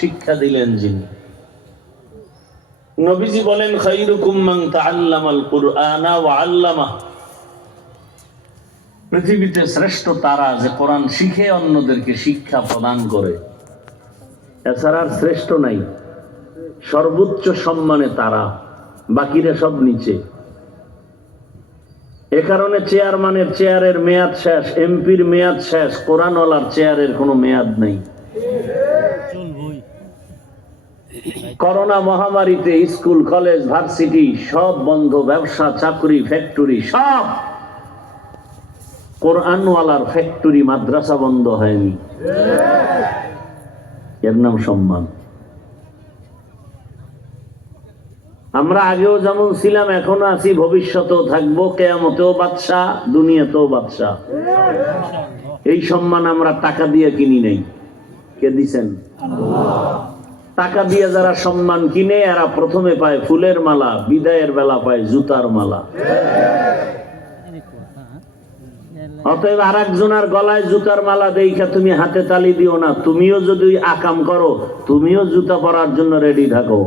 শিক্ষা দিলেন যিনি। নবীজি বলেন খায়রুকুম মান তাআল্লামাল কুরআনা ওয়া আল্লামা। পৃথিবীতে শ্রেষ্ঠ তারা যে কোরআন শিখে অন্যদেরকে শিক্ষা প্রদান করে, এছাড়া আর শ্রেষ্ঠ নাই। সর্বোচ্চ সম্মানে তারা, বাকিরা সব নিচে। এ কারণে চেয়ারম্যানের চেয়ারের মেয়াদ শেষ, এমপির মেয়াদ শেষ, কোরআনওয়ালার চেয়ারের কোনো মেয়াদ নেই। করোনা মহামারীতে স্কুল, কলেজ, ভার্সিটি সব বন্ধ, ব্যবসা, চাকরি, ফ্যাক্টরি সব। কোরআনওয়ালার ফ্যাক্টরি, মাদ্রাসা বন্ধ হয়নি। এর নাম সম্মান। আমরা আগেও যেমন ছিলাম, এখনো আছি, ভবিষ্যতেও থাকবো, কিয়ামতেও বাদশা, দুনিয়াতেও বাদশা। এই সম্মান আমরা টাকা দিয়ে কিনি নাই। কে দিছেন? টাকা দিয়ে যারা সম্মান কিনে, এরা প্রথমে পায় ফুলের মালা, বিদায়ের বেলা পায় জুতার মালা। অতএব আর একজনের গলায় জুতার মালা দেখা তুমি হাতে তালি দিও না। তুমিও যদি আকাম করো, তুমিও জুতা পরার জন্য রেডি থাকো।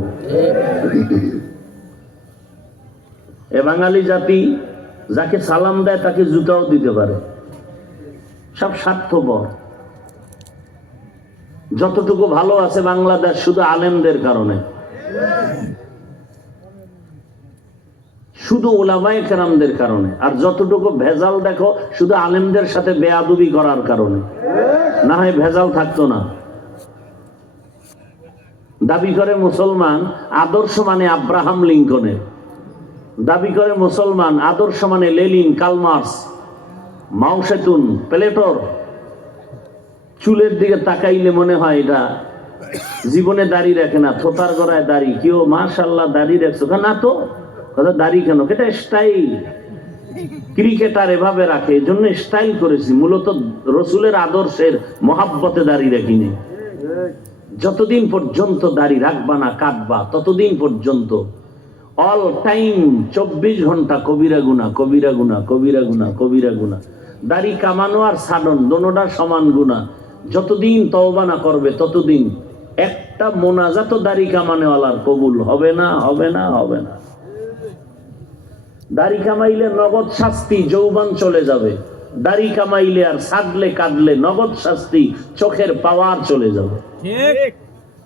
এ বাঙালি জাতি যাকে সালাম দেয় তাকে জুতাও দিতে পারে। সব স্বার্থপর। যতটুকু ভালো আছে বাংলাদেশ শুধু আলেমদের কারণে, শুধু উলামায়ে কেরামদের কারণে। আর যতটুকু ভেজাল দেখো শুধু আলেমদের সাথে বেয়াদবি করার কারণে। না হয় ভেজাল থাকতো না। দাবি করে মুসলমান, আদর্শ মানে আব্রাহাম লিঙ্কনের। দাবি করে মুসলমান, আদর্শ মানে লেনিন, কার্ল মার্কস, মাও সেতুং, প্লেটোর। চুলের দিকে তাকাইলে মনে হয় এটা জীবনে দাড়ি রাখে না, থোতার গড়ায় দাড়ি। কেউ মাশাআল্লাহ দাড়ি রাখছো না, তো কথা দাড়ি কেন? এটা স্টাইল। ক্রিকেটার এভাবে রাখে, এই জন্য স্টাইল করেছি। মূলত রসুলের আদর্শের মহাব্বতে দাড়ি রাখিনি। যতদিন পর্যন্ত দাড়ি রাখবা না, কাটবা, ততদিন পর্যন্ত অল টাইম 24 ঘন্টা কবিরা গুনাহ, কবিরা গুনাহ, কবিরা গুনাহ, কবিরা গুনাহ। দাড়ি কামানো আর সাধন দোনোটা সমান গুনাহ। যতদিন তওবা না করবে ততদিন একটা মোনাজাত দাড়ি কামানেওয়ালার কবুল হবে না, হবে না, হবে না। দাড়ি কামাইলে নগদ শাস্তি, যৌবন চলে যাবে। দাড়ি কামাইলে আর সাদলে কাটলে নগদ শাস্তি, চোখের পাওয়ার চলে যাবে। ঠিক।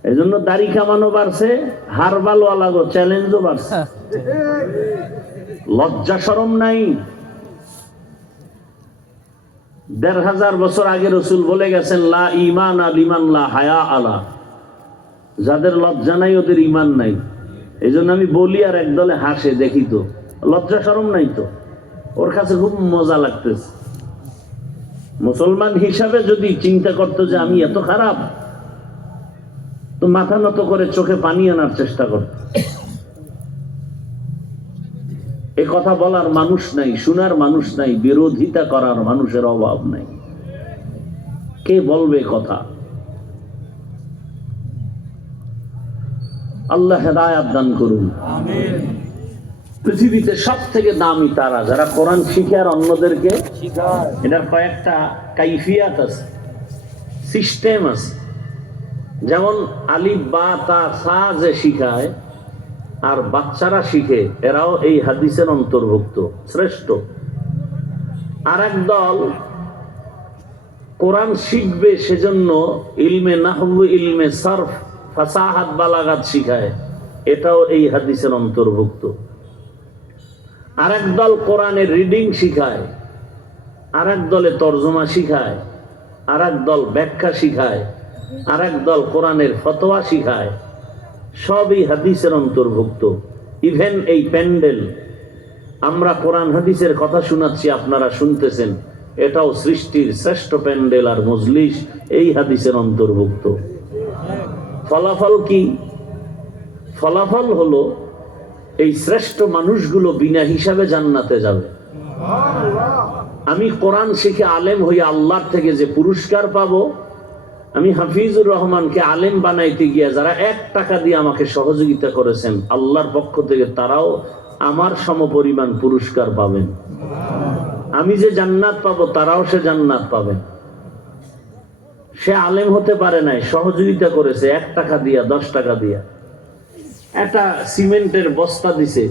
এই জন্য দাড়ি কামানো বাড়ছে, হারবালওয়ালা গো চ্যালেঞ্জও বাড়ছে। লজ্জা শরম নাই। ১৫০০ বছর আগে রসুল বলে গেছেন, লা ঈমান লিমান লা হায়া আলা। যাদের লজ্জা নাই ওদের ঈমান নাই। এই জন্য আমি বলি আর একদলে হাসে, দেখি তো লজ্জা শরম নাই তো। ওর কাছে খুব মজা লাগতেছে। মুসলমান হিসাবে যদি চিন্তা করতো যে আমি এত খারাপ, তো মাথা নত করে চোখে পানি আনার চেষ্টা করত। এ কথা বলার মানুষ নাই, শোনার মানুষ নাই, বিরোধিতা করার মানুষের অভাব নাই। কে বলবে কথা? আল্লাহ হেদায়েত দান করুন। আমিন। পৃথিবীতে সব থেকে দামি তারা যারা কোরআন শিখে আর অন্যদেরকে শিখায়। এটার কয়েকটা কাইফিয়াত আছে, সিস্টেম আছে। যেমন আলিফ বা তা সা যে শিখায় আর বাচ্চারা শিখে, এরাও এই হাদিসের অন্তর্ভুক্ত, শ্রেষ্ঠ। আর এক দল কোরআন শিখবে সেজন্য ইলমে নাহউ, ইলমে সরফ, ফাসাহাত, বালাগাত শিখায়, এটাও এই হাদিসের অন্তর্ভুক্ত। আর এক দল কোরআনের রিডিং শিখায়, আর এক দলে তর্জমা শিখায়, আর এক দল ব্যাখ্যা শিখায়, আর এক দল কোরআনের ফতোয়া শিখায়। সবই হাদিসের অন্তর্ভুক্ত। ইভেন এই প্যান্ডেল, আমরা কোরআন হাদিসের কথা শোনাচ্ছি, আপনারা শুনতেছেন, এটাও সৃষ্টির শ্রেষ্ঠ প্যান্ডেল আর মজলিস, এই হাদিসের অন্তর্ভুক্ত। ফলাফল কি? ফলাফল হলো এই শ্রেষ্ঠ মানুষগুলো বিনা হিসাবে জান্নাতে যাবে। আমি কোরআন শিখে আলেম হয়ে আল্লাহর থেকে যে পুরস্কার পাবো, আমি হাফিজুর রহমানকে আলেম বানাইতে গিয়া যারা 1 টাকা দিয়ে আমাকে সহযোগিতা করেছেন, আল্লাহর পক্ষ থেকে তারাও আমার সমপরিমাণ পুরস্কার পাবেন। আমি যে জান্নাত পাবো তারাও সে জান্নাত পাবেন। সে আলেম হতে পারে নাই, সহযোগিতা করেছে 1 টাকা দিয়া, 10 টাকা দিয়া, একটা সিমেন্টের বস্তা দিছে,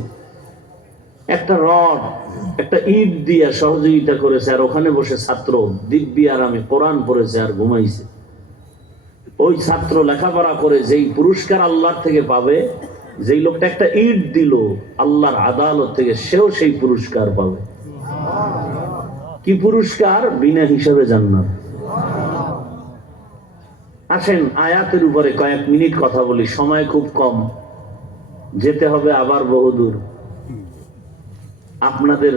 একটা রড, একটা ইট দিয়া সহযোগিতা করেছে, আর ওখানে বসে ছাত্র দিব্যি আরামে কোরআন পড়েছে আর ঘুমাইছে। ওই ছাত্র লেখাপড়া করে যেই পুরস্কার আল্লাহর থেকে পাবে, যেই লোকটা একটা ইট দিল আল্লাহর আদালত থেকে, সেও সেই পুরস্কার পাবে। কি পুরস্কার? বিনা হিসাবে জান্নাত। আসেন আয়াতের উপরে কয়েক মিনিট কথা বলি, সময় খুব কম, যেতে হবে আবার বহুদূর। আপনাদের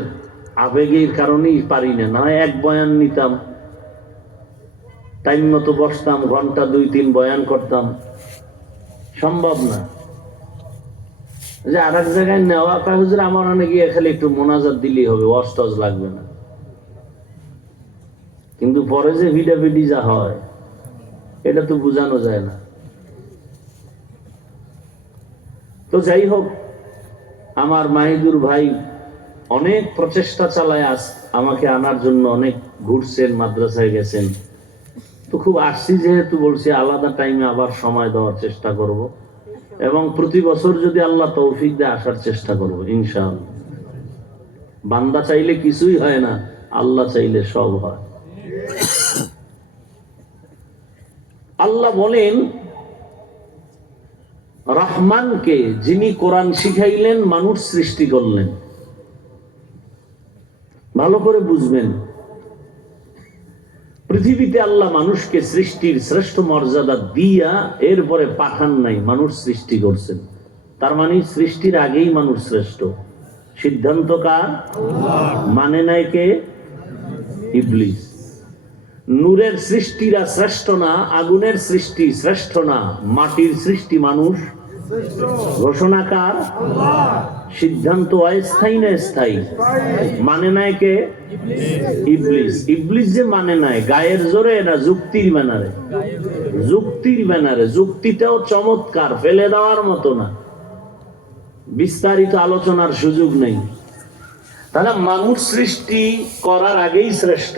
আবেগের কারণেই পারি না, না হয় 1 বয়ান নিতাম, টাইম মতো বসতাম, ঘন্টা 2-3 বয়ান করতাম, সম্ভব না। যে আর এক জায়গায় নেওয়া কয় হুজুর আমার অনেক গিয়ে খালি একটু মোনাজাত দিলেই হবে, ওয়াজ টজ লাগবে না। কিন্তু পরে যে ভিডাভিডি যা হয় এটা তো বোঝানো যায় না। তো যাই হোক, আমার মাহিদুর ভাই অনেক প্রচেষ্টা চালায় আমাকে আনার জন্য, অনেক ঘুরছেন, মাদ্রাসায় গেছেন। তো খুব আসছি যেহেতু বলছি আলাদা টাইমে আবার সময় দেওয়ার চেষ্টা করব, এবং প্রতি বছর যদি আল্লাহ তৌফিক দিয়ে আসার চেষ্টা করব ইনশাআল্লাহ। বান্দা চাইলে কিছুই হয় না, আল্লাহ চাইলে সব হয়। আল্লাহ বলেন রহমানকে, যিনি কোরআন শিখাইলেন, মানুষ সৃষ্টি করলেন। ভালো করে বুঝবেন, পৃথিবীতে আল্লাহ মানুষকে সৃষ্টির শ্রেষ্ঠ মর্যাদা দিয়া এরপরে পাঠান নাই, মানুষ সৃষ্টি করছেন। তার মানে সৃষ্টির আগেই মানুষ শ্রেষ্ঠ। সিদ্ধান্ত কার? মানে নাই কে? ইবলিস। নূরের সৃষ্টিরা শ্রেষ্ঠ না, আগুনের সৃষ্টি শ্রেষ্ঠ না, মাটির সৃষ্টি মানুষ। ঘোষণা কার? সিদ্ধান্ত অস্থায়ী না স্থায়ী? মানে নাই কে? ইবলিস। ইবলিস যে মানে নাই গায়ের জোরে না যুক্তির ব্যানারে? যুক্তির ব্যানারে। যুক্তিটাও চমৎকার, ফেলে দেওয়ার মতো না, বিস্তারিত আলোচনার সুযোগ নেই। তাহলে মানুষ সৃষ্টি করার আগেই শ্রেষ্ঠ।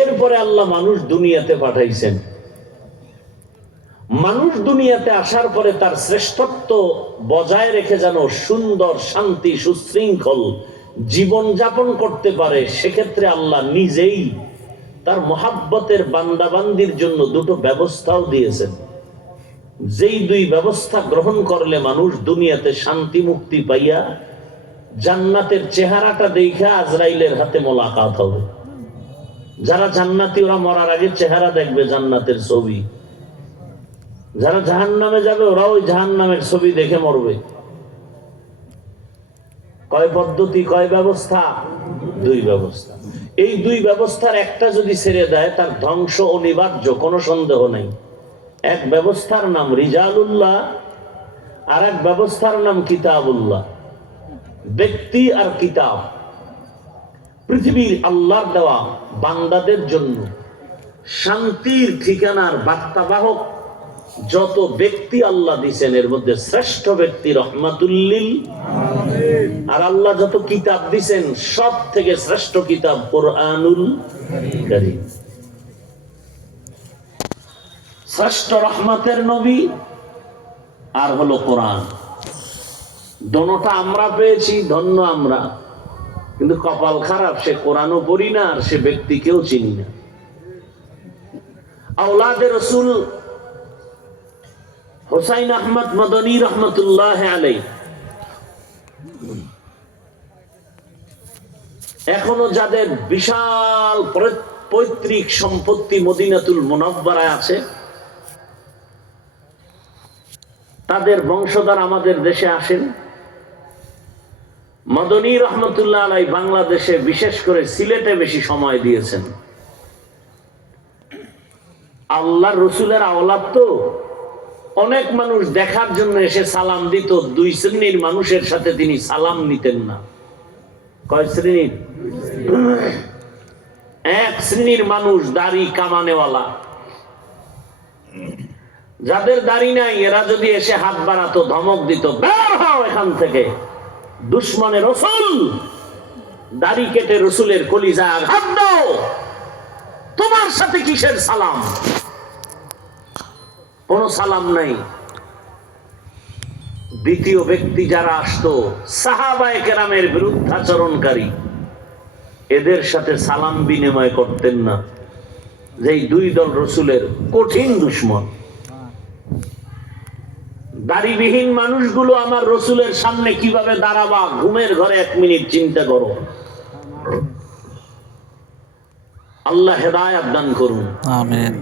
এরপরে আল্লাহ মানুষ দুনিয়াতে পাঠাইছেন। মানুষ দুনিয়াতে আসার পরে তার শ্রেষ্ঠত্ব বজায় রেখে যেন সুন্দর, শান্তি, সুশৃঙ্খল জীবন যাপন করতে পারে, সেক্ষেত্রে আল্লাহ নিজেই তার মহাব্বতের বান্দাবান্দির জন্য 2টো ব্যবস্থাও দিয়েছেন। যেই 2 ব্যবস্থা গ্রহণ করলে মানুষ দুনিয়াতে শান্তি মুক্তি পাইয়া জান্নাতের চেহারাটা দেখা আজরাইলের হাতে মোলাকাত হবে। যারা জান্নাতি ওরা মরার আগে চেহারা দেখবে জান্নাতের ছবি, যারা জাহান্নামে যাবে ওরা ওই জাহান্নামের ছবি দেখে মরবে। কয় পদ্ধতি, কয় ব্যবস্থা? 2 ব্যবস্থা। এই 2 ব্যবস্থার একটা যদি ছেড়ে দেয় তার ধ্বংস অনিবার্য, কোনো সন্দেহ নেই। এক ব্যবস্থার নাম রিজালুল্লাহ, আর এক ব্যবস্থার নাম কিতাবুল্লাহ। ব্যক্তি আর কিতাব। পৃথিবীর আল্লাহর দেওয়া বান্দাদের জন্য শান্তির ঠিকানার বার্তাবাহক যত ব্যক্তি আল্লাহ দিয়েছেন, এর মধ্যে শ্রেষ্ঠ ব্যক্তি রহমাতুল্লিল আলামিন। আর আল্লাহ যত কিতাব দিয়েছেন সব থেকে শ্রেষ্ঠ কিতাব কোরআনুল কারীম। শ্রেষ্ঠ রহমতের নবী আর হলো কোরআন। দোনোটা আমরা পেয়েছি, ধন্য আমরা। কিন্তু কপাল খারাপ, সে কোরআনও পড়ি না আর সে ব্যক্তিকেও চিনি না। আওলাদে রাসূল হুসাইন আহমদ মদনী রহমতুল্লাহ আলাইহি এখনো যাদের বিশাল পৈতৃক সম্পত্তি মদিনাতুল মুনাওয়ারায় আছে, তাদের বংশধর আমাদের দেশে আসেন। মদনী রহমতুল্লাহ আলাইহি বাংলাদেশে, বিশেষ করে সিলেটে বেশি সময় দিয়েছেন। আল্লাহর রসুলের আওলাদ তো, অনেক মানুষ দেখার জন্য এসে সালাম দিত। 2 শ্রেণীর মানুষের সাথে তিনি সালাম নিতেন না। কয় শ্রেণীর? 1 শ্রেণীর মানুষ দাড়ি কামানেওয়ালা, যাদের দাড়ি নাই এরা যদি এসে হাত বাড়াতো, ধমক দিত, বের হও এখান থেকে, দুশমনের রসুল, দাড়ি কেটে রসুলের কলিজায় আঘাত দাও, তোমার সাথে কিসের সালাম? কোন সালাম নাই। দ্বিতীয় ব্যক্তি যারা আসতো সাহাবায়ে কেরামের বিরুদ্ধাচরণকারী, এদের সাথে সালাম বিনিময় করতেন না। যেই দুই দল রসুলের কঠিন দুশমন। দাড়িবিহীন মানুষগুলো আমার রসুলের সামনে কিভাবে দাঁড়াবা, ঘুমের ঘরে 1 মিনিট চিন্তা করো। আল্লাহ হেদায়েত দান করুন, আমিন।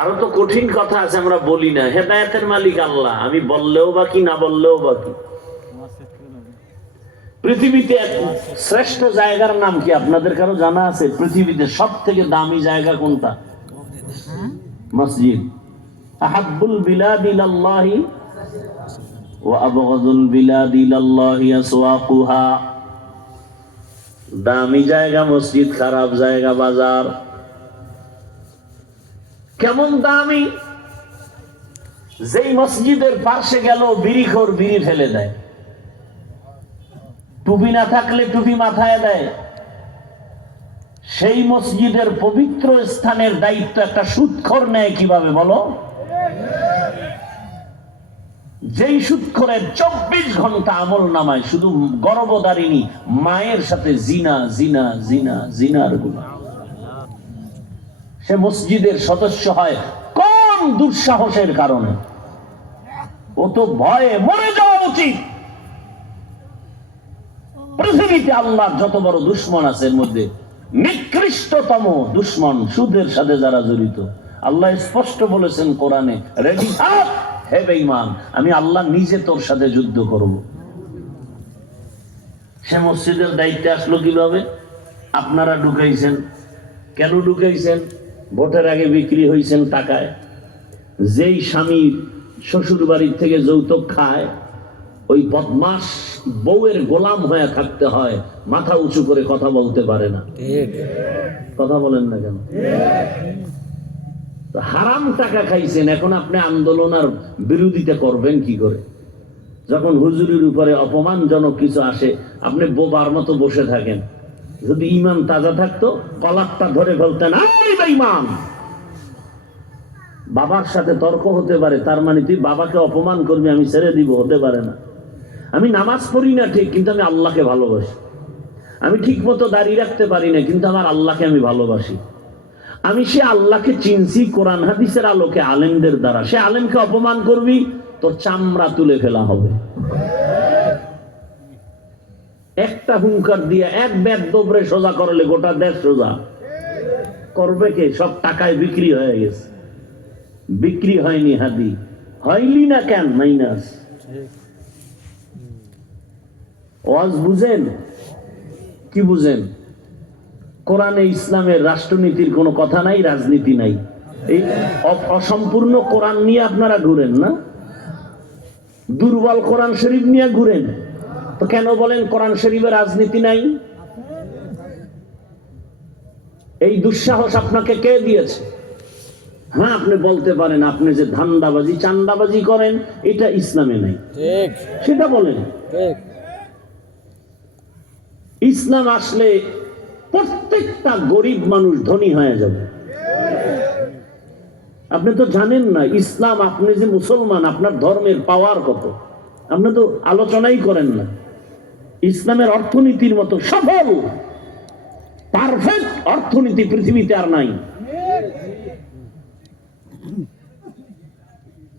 আরো তো কঠিন কথা আছে, আমরা বলি না। হেদায়েতের মালিক আল্লাহ, আমি বললেও বাকি না বললেও বাকি। পৃথিবীতে শ্রেষ্ঠ জায়গার নাম কি আপনাদের কারো জানা আছে? পৃথিবীতে সব থেকে দামি জায়গা কোনটা? মসজিদ। আহাব্বুল বিলাদ ইলাল্লাহি ওয়া আবগাদুল বিলাদ ইলাল্লাহি আসওয়াকুহা। দামি জায়গা মসজিদ, খারাপ জায়গা বাজার। কেমন দামি? যেই মসজিদের পাশে গেল বিড়িখোর বিড়ি ফেলে দেয়, টুপি না থাকলে টুপি মাথায় দেয়। সেই মসজিদের পবিত্র স্থানের দায়িত্ব একটা সুদখোর নেয় কিভাবে বলো? যেই সুদখোরের 24 ঘন্টা আমল নামায় শুধু গর্ভধারিণী মায়ের সাথে জিনা জিনা জিনা জিনার গুনাহ, সে মসজিদের সদস্য হয় কোন দুঃসাহসের কারণে? ও তো ভয়ে মরে যাওয়া উচিত। পৃথিবীতে আল্লাহর যত বড় দুশ্মন আছে এর মধ্যে নিকৃষ্টতম দুশ্মন সুদের সাথে যারা জড়িত। আল্লাহ স্পষ্ট বলেছেন কোরআনে, রেডি থাক হে বেঈমান, আমি আল্লাহ নিজে তোর সাথে যুদ্ধ করব। সে মসজিদের দায়িত্বে আসলো কিভাবে? আপনারা ঢুকাইছেন। কেন ঢুকাইছেন? ভোটের আগে বিক্রি হয়েছেন টাকায়। যেই স্বামী শ্বশুর বাড়ির থেকে যৌতুক খায়, ওই বদমাস বউয়ের গোলাম হয়ে থাকতে হয়, মাথা উঁচু করে কথা বলতে পারে না। কথা বলেন না কেন? হারাম টাকা খাইছেন, এখন আপনি আন্দোলন আর বিরোধিতা করবেন কি করে? যখন হুজুরের উপরে অপমানজনক কিছু আসে আপনি বোবার মতো বসে থাকেন। যদি ইমান তাজা থাকতো কলারটা ধরে ফেলতেন, আরে বেঈমান। বাবার সাথে তর্ক হতে পারে, তার মানে তুই বাবাকে অপমান করবি আমি ছেড়ে দিব? হতে পারে না। আমি নামাজ পড়ি না ঠিক, কিন্তু আমি আল্লাহকে ভালোবাসি। আমি ঠিক মতো দাঁড়িয়ে রাখতে পারি না, কিন্তু আমার আল্লাহকে আমি ভালোবাসি। আমি সে আল্লাহকে চিনছি কোরআন হাদিসের আলোকে, আলেমদের দ্বারা। সে আলেমকে অপমান করবি, তোর চামড়া তুলে ফেলা হবে। একটা হুঙ্কার দিয়ে এক ব্যাগ দোবরে সোজা করলে গোটা দেশ সোজা করবে কে? সব টাকায় বিক্রি হয়ে গেছে। বিক্রি হয়নি হাদি, হয়নি না কেন? মাইনাস। ওয়াজ বুঝেন কি বুঝেন? কোরআনে ইসলামের রাষ্ট্রনীতির কোনো কথা নাই, রাজনীতি নাই। এই অসম্পূর্ণ কোরআন নিয়ে আপনারা ঘুরেন না, দুর্বল কোরআন শরীফ নিয়ে ঘুরেন। তো কেন বলেন কোরআন শরীফে রাজনীতি নাই? এই দুঃসাহস আপনাকে কে দিয়েছে? হ্যাঁ, আপনি বলতে পারেন আপনি যে ধান্দাবাজি চান্দাবাজি করেন এটা ইসলামে নাই, ঠিক সেটা বলেন। ঠিক। ইসলাম আসলে প্রত্যেকটা গরিব মানুষ ধনী হয়ে যাবে। আপনি তো জানেন না ইসলাম, আপনি যে মুসলমান আপনার ধর্মের পাওয়ার কত, আপনি তো আলোচনাই করেন না। ইসলামের অর্থনীতির মতো সফল পারফেক্ট অর্থনীতি পৃথিবীতে আর নাই।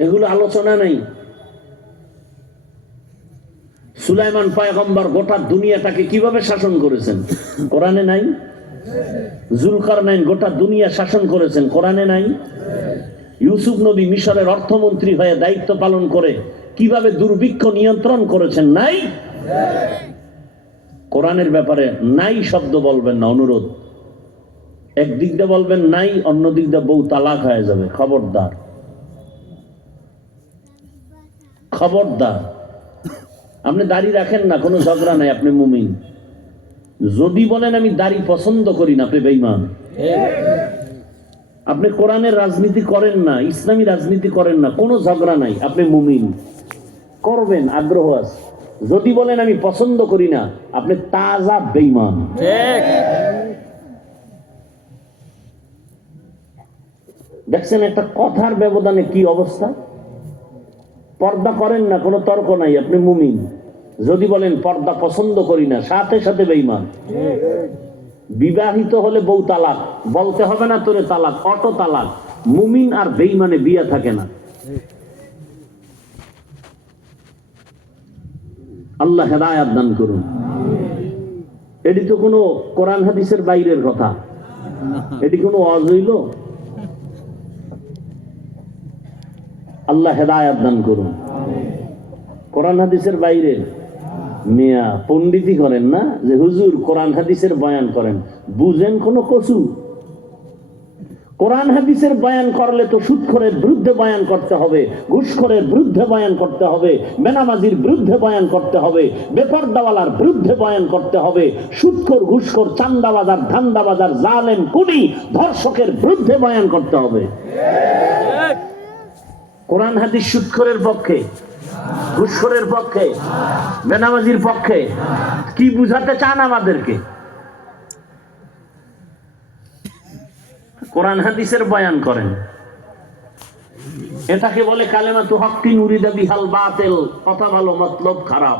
এগুলো আলোচনা নাই। সুলাইমান পয়গম্বর গোটা দুনিয়াটাকে কিভাবে শাসন করেছেন? কোরআনে নাই। জুলকারনাইন গোটা দুনিয়া শাসন করেছেন, কোরআনে নাই। ইউসুফ নবী মিশরের অর্থমন্ত্রী হয়ে দায়িত্ব পালন করে কিভাবে দুর্ভিক্ষ নিয়ন্ত্রণ করেছেন? নাই। কোরআনের ব্যাপারে নাই শব্দ বলবেন না, অনুরোধ। একদিক দিয়ে বলবেন নাই, অন্য দিক দিয়ে বউ তালাক হয়ে যাবে। খবরদার, খবরদার। আপনি দাড়ি রাখেন না, কোনো ঝগড়া নাই, আপনি মুমিন। যদি বলেন আমি দাড়ি পছন্দ করি না, আপনি বেঈমান। আপনি কোরআনের রাজনীতি করেন না, ইসলামী রাজনীতি করেন না, কোনো ঝগড়া নাই, আপনি মুমিন। করবেন, আগ্রহ আছে। যদি বলেন আমি পছন্দ করি না, আপনি তাজা বেঈমান। ঠিক। দেখছেন একটা কথার ব্যবধানে কি অবস্থা। পর্দা করেন না, কোনো তর্ক নাই, আপনি মুমিন। যদি বলেন পর্দা পছন্দ করি না, সাথে সাথে বেঈমান। বিবাহিত হলে বউ তালাক, বলতে হবে না তোরে তালাক, অটো তালাক। মুমিন আর বেঈমানে বিয়ে থাকে না। আল্লাহ হেদায়েত দান করুন। এটি তো কোনো কোরআন হাদিসের বাইরের কথা, এটি কোনো ওয়াজ হইল? আল্লাহ হেদায়েত দান করুন। কোরআন হাদিসের বাইরে মিয়া পণ্ডিতি করেন না যে হুজুর কোরআন হাদিসের বয়ান করেন, বুঝেন কোন কসু? কোরআন হাদিসের বয়ান করলে তো সুদখোরের বিরুদ্ধে বয়ান করতে হবে, ঘুষখোরের বিরুদ্ধে বয়ান করতে হবে, বেনামাজির বিরুদ্ধে বয়ান করতে হবে, বেপরদাওয়ালার বিরুদ্ধে বয়ান করতে হবে, সুদখোর, ঘুষখোর, চান্দাবাজার, ধান্দাবাজার, জালেম, কুলি, ধর্ষকের বিরুদ্ধে বয়ান করতে হবে। কোরআন হাদিস সুদখোরের পক্ষে, ঘুষখোরের পক্ষে, বেনামাজির পক্ষে। কি বুঝাতে চান আমাদেরকে? কোরআন হাদিসের বয়ান করেন, এটাকে বলে কালেমাতু হক্কিন উরিদা বিহাল বাতিল। কথা ভালো, মতলব খারাপ।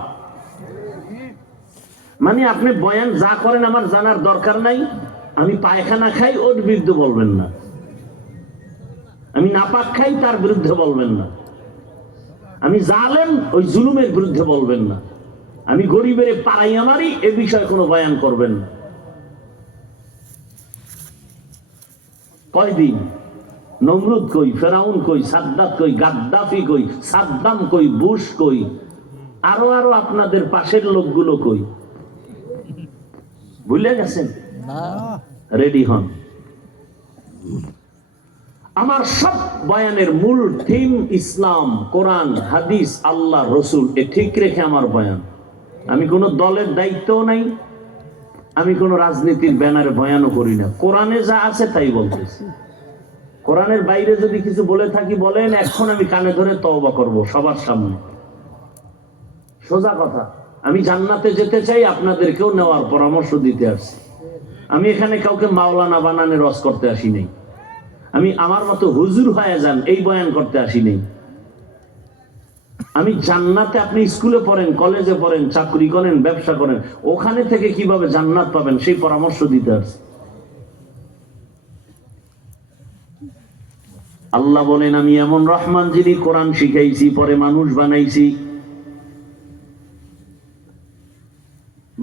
মানে আপনি বয়ান যা করেন আমার জানার দরকার নাই। আমি পায়খানা খাই, ওর বিরুদ্ধে বলবেন না। আমি নাপাক খাই, তার বিরুদ্ধে বলবেন না। আমি জালেম, ওই জুলুমের বিরুদ্ধে বলবেন না। আমি গরিবের পাড়াই আমারই, এ বিষয়ে কোনো বয়ান করবেন না। কয়দিন নমরুদ কই, ফেরাউন কই, সাদ্দাত কই, গাদ্দাফি কই, সাদ্দাম কই, বুশ কই, আরো আরো আপনাদের পাশের লোকগুলো কই, ভুলে গেছেন? রেডি হন। আমার সব বয়ানের মূল থিম ইসলাম, কোরআন, হাদিস, আল্লাহ, রসুল, এ ঠিক রেখে আমার বয়ান। আমি কোনো দলের দায়িত্বও নাই, আমি কোনো রাজনীতির ব্যানারে বয়ানও করি না। কোরআনে যা আছে তাই বলতেছি। কোরআনের বাইরে যদি কিছু বলে থাকি বলেন, এখন আমি কানে ধরে তওবা করব সবার সামনে। সোজা কথা। আমি জান্নাতে যেতে চাই, আপনাদেরকেও নেওয়ার পরামর্শ দিতে আসছি। আমি এখানে কাউকে মাওলানা বানানে রস করতে আসি নাই। আমি আমার মতো হুজুর হয়ে যান এই বয়ান করতে আসি নাই। আমি জান্নাতে, আপনি স্কুলে পড়েন, কলেজে পড়েন, চাকরি করেন, ব্যবসা করেন, ওখানে থেকে কিভাবে জান্নাত পাবেন সেই পরামর্শ দিতে আসছি। আল্লাহ বলেন, আমি এমন রহমান যিনি কোরআন শিখাইছি, পরে মানুষ বানাইছি।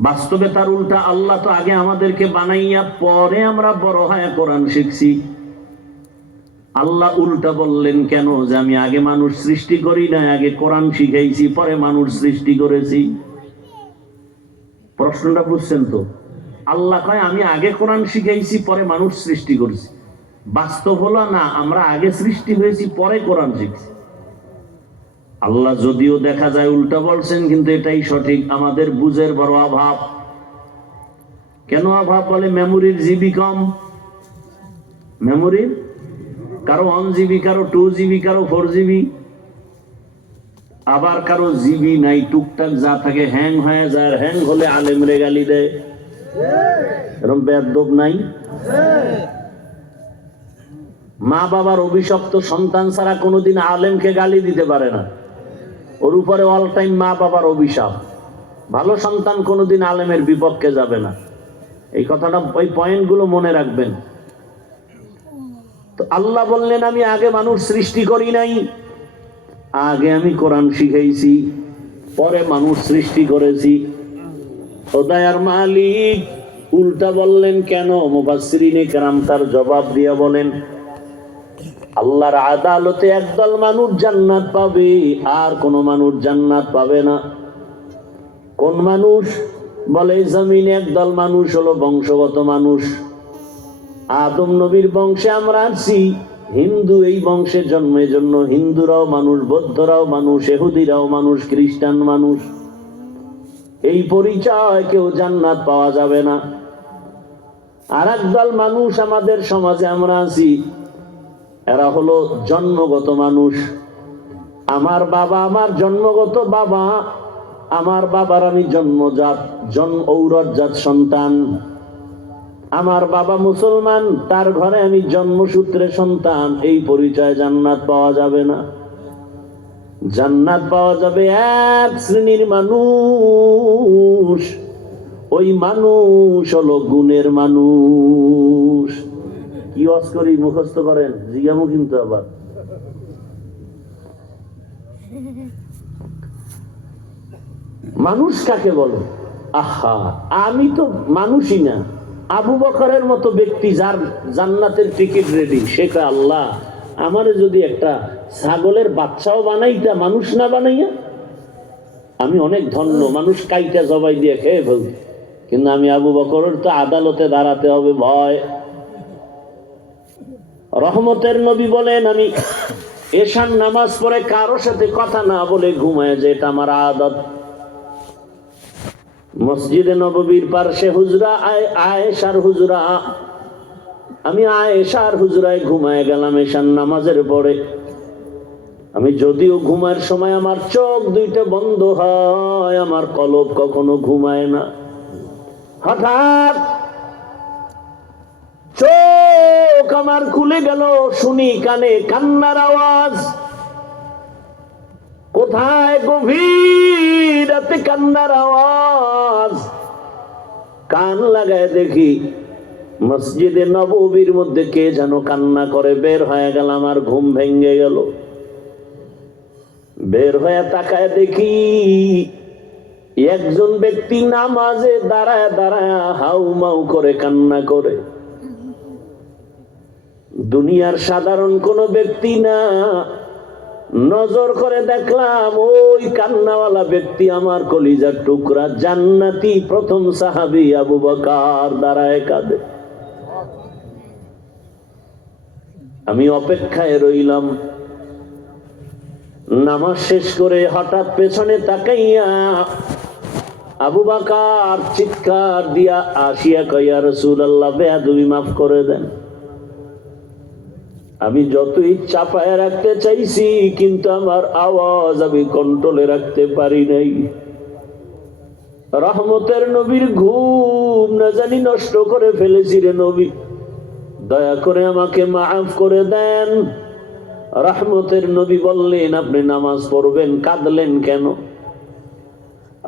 বাস্তবে তার উল্টা। আল্লাহ তো আগে আমাদেরকে বানাইয়া পরে আমরা বড় হয়ে কোরআন শিখছি। আল্লাহ উল্টা বললেন কেন? যে আমি আগে মানুষ সৃষ্টি করি না, আগে কোরআন শিখাইছি, পরে মানুষ সৃষ্টি করেছি। প্রশ্নটা বুঝছেন তো? আল্লাহ কয় আমি আগে কোরআন শিখাইছি, পরে মানুষ সৃষ্টি করেছি। বাস্তব হলো না, আমরা আগে সৃষ্টি হয়েছি, পরে কোরআন শিখছি। আল্লাহ যদিও দেখা যায় উল্টা বলছেন, কিন্তু এটাই সঠিক। আমাদের বুঝের বড় অভাব। কেন অভাব? বলে মেমোরির জিবি কম। মেমোরির কারো 1 জিবি, কারো 2 জিবি, কারো 4 জিবি, আবার কারো জিবি নাই। টুকটাক যা থাকে হ্যাং হয়ে যায়, হ্যাং হলে আলেমরে গালি দেয়। এরকম বেয়াদব নাই? মা বাবার অভিশপ্ত সন্তান ছাড়া কোনোদিন আলেমকে গালি দিতে পারে না। ওর উপরে অল টাইম মা বাবার অভিশাপ। ভালো সন্তান কোনোদিন আলেমের বিপক্ষে যাবে না। এই কথাটা, ওই পয়েন্টগুলো মনে রাখবেন। তো আল্লাহ বললেন আমি আগে মানুষ সৃষ্টি করি নাই, আগে আমি কোরআন শিখাইছি, পরে মানুষ সৃষ্টি করেছি। খোদায়ার মালিক উল্টা বললেন কেন? মুফাসসিরিনে কেরাম তার জবাব দিয়া বলেন, আল্লাহর আদালতে একদল মানুষ জান্নাত পাবে, আর কোন মানুষ জান্নাত পাবে না। কোন মানুষ? বলে জমিনে একদল মানুষ হলো বংশগত মানুষ। আদম নবীর বংশে আমরা আছি, হিন্দু এই বংশের জন্মের জন্য হিন্দুরাও মানুষ, বৌদ্ধরাও মানুষ, ইহুদিরাও মানুষ, খ্রিস্টান মানুষ। এই পরিচয় কেউ জান্নাত পাওয়া যাবে না। আর একদল মানুষ আমাদের সমাজে আমরা আছি, এরা হলো জন্মগত মানুষ। আমার বাবা, আমার জন্মগত বাবা আমার বাবার আমি ঔরজাত সন্তান, আমার বাবা মুসলমান, তার ঘরে আমি জন্মসূত্রে সন্তান, এই পরিচয় জান্নাত পাওয়া যাবে না। জান্নাত পাওয়া যাবে এক শ্রেণীর মানুষ, ওই মানুষ হলো গুণের মানুষ। কি ওয়াজ করি মুখস্থ করেন, জিজ্ঞামু কিন্তু আবার। মানুষ কাকে বলে? আহা, আমি তো মানুষই না। আবু বকরের মতো ব্যক্তি যার জান্নাতের টিকিট রেডি, সে কয় আল্লাহ আমারে যদি একটা ছাগলের বাচ্চাও বানাইতা, মানুষ না বানাইয়া, আমি অনেক ধন্য, মানুষ কাইটা জবাই দিয়ে খেয়ে ফেলব। কিন্তু আমি আবু বকরের তো আদালতে দাঁড়াতে হবে ভয়। রহমতের নবী বলেন, আমি এশার নামাজ পড়ে কারো সাথে কথা না বলে ঘুমায়, যে এটা আমার আদত। মসজিদে নববীর পার্শ্বে হুজরা, আয়েশার হুজরা, আমি আয়েশার হুজরায় ঘুমায় গেলাম এশার নামাজের পরে। আমি যদিও ঘুমার সময় আমার চোখ দুইটা বন্ধ হয়, আমার কলব কখনো ঘুমায় না। হঠাৎ চোখ আমার খুলে গেল, শুনি কানে কান্নার আওয়াজ। কোথায়? গভীর রাতে কান্নার আওয়াজ। কান লাগায় দেখি মসজিদে নববীর মধ্যে কে যেন কান্না করে। বের হয়ে গেল, আমার ঘুম ভেঙে গেল। বের হয়ে তাকায় দেখি একজন ব্যক্তি নামাজে দাঁড়ায় দাঁড়ায় হাউমাউ করে কান্না করে। দুনিয়ার সাধারণ কোন ব্যক্তি না। নজর করে দেখলাম ওই কান্নাওয়ালা ব্যক্তি আমার কলিজার টুকরা জান্নাতি প্রথম সাহাবী আবু বকর দাঁড়ায় কাঁদে। আমি অপেক্ষায় রইলাম। নামাজ শেষ করে হঠাৎ পেছনে তাকাইয়া আবু বকর চিৎকার দিয়া আসিয়া কয়, ইয়া রাসূলুল্লাহ, বেয়াদবি মাফ করে দেন। আমি যতই চাপায় রাখতে চাইছি, কিন্তু আমার আওয়াজ আমি কন্ট্রোলে রাখতে পারি নাই। রহমতের নবীর ঘুম না জানি নষ্ট করে ফেলেছি রে নবী, দয়া করে আমাকে মাফ করে দেন। রহমতের নবী বললেন, আপনি নামাজ পড়বেন, কাঁদলেন কেন?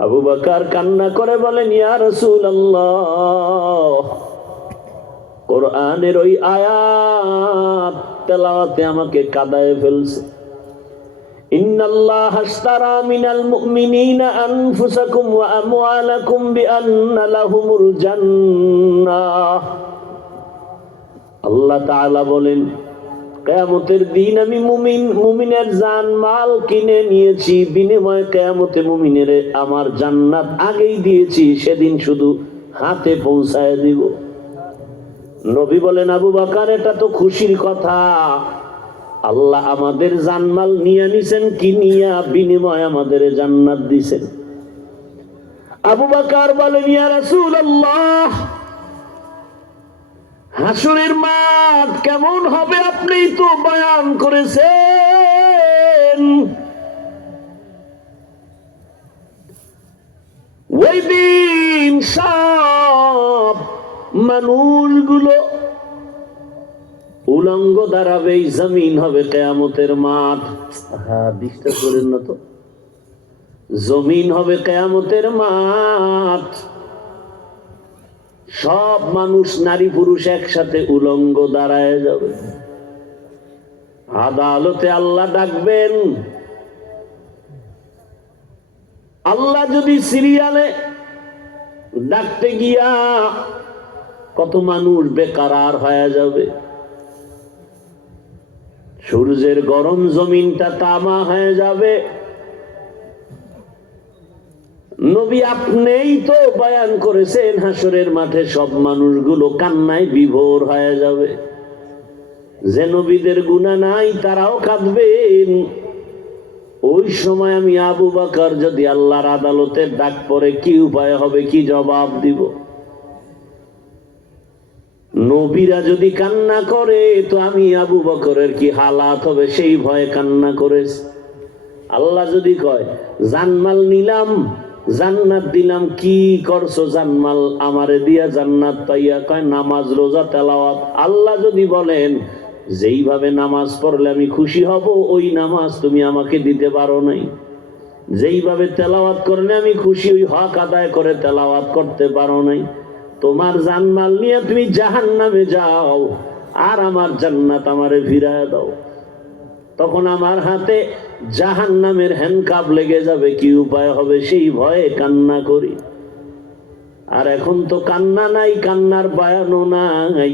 আবু বকর কান্না করে বলেন, ইয়া রাসূলুল্লাহ, কোরআনের ওই আয়াত তেলাওয়াতে আমাকে কাঁদায় ফেলছে। ইন্নাল্লাহা আশতারা মিনাল মুমিনিনা আনফুসাকুম ওয়া আমওয়ালাকুম বিআন্না লাহুমুল জান্নাহ। আল্লাহ তাআলা বলেন, কিয়ামতের দিন আমি মুমিনের জান মাল কিনে নিয়েছি, বিনিময়ে কিয়ামতে মুমিনের আমার জান্নাত আগেই দিয়েছি, সেদিন শুধু হাতে পৌঁছায় দিব। নবী বলেন, আবু বকর এটা তো খুশির কথা, আল্লাহ আমাদের জানমাল নিয়ে নিছেন, কি নিয়া? বিনিময় আমাদের জান্নাত দিছেন। আবু বকর বলেন, ইয়া রাসূলুল্লাহ, হাসরের মাঠ কেমন হবে আপনি তো বয়ান করেছেন। ওই দিন সব মানুষগুলো উলঙ্গ দাঁড়াবে, জমিন হবে কিয়ামতের মাঠ। ডিস্টার্ব করেন না তো। জমিন হবে কিয়ামতের মাঠ, সব মানুষ নারী পুরুষ একসাথে উলঙ্গ দাঁড়ায় যাবে। আদালতে আল্লাহ ডাকবেন। আল্লাহ যদি সিরিয়ালে ডাকতে গিয়া কত মানুষ বেকারার হয়ে যাবে। সূর্যের গরম জমিনটা তামা হয়ে যাবে। নবী আপনিই তো বয়ান করেছেন, হাসরের মাঠে সব মানুষগুলো কান্নায় বিভোর হয়ে যাবে। যে নবীদের গুনাহ নাই তারাও কাঁদবেন। ওই সময় আমি আবু বকর যদি আল্লাহর আদালতে ডাক পড়ে, কি উপায় হবে, কি জবাব দিব? নবীরা যদি কান্না করে তো আমি আবু বকরের কি হালাত হবে, সেই ভয়ে কান্না করেছে। আল্লাহ যদি কয় জানমাল নিলাম, জান্নাত দিলাম, কি করছো জানমাল আমারে দিয়া জান্নাত পাইয়া? কয় নামাজ রোজা তেলাওয়াত। আল্লাহ যদি বলেন যেইভাবে নামাজ পড়লে আমি খুশি হব, ওই নামাজ তুমি আমাকে দিতে পারো নাই। যেইভাবে তেলাওয়াত করলে আমি খুশি, ওই হক আদায় করে তেলাওয়াত করতে পারো নাই। তোমার জানমাল নিয়ে তুমি জাহান্নামে যাও, আর আমার জান্নাত আমারে ফিরায় দাও। তখন আমার হাতে জাহান্নামের হ্যান্ডকাপ লেগে যাবে, কি উপায় হবে? সেই ভয়ে কান্না করি। আর এখন তো কান্না নাই, কান্নার বায়ানও নাই।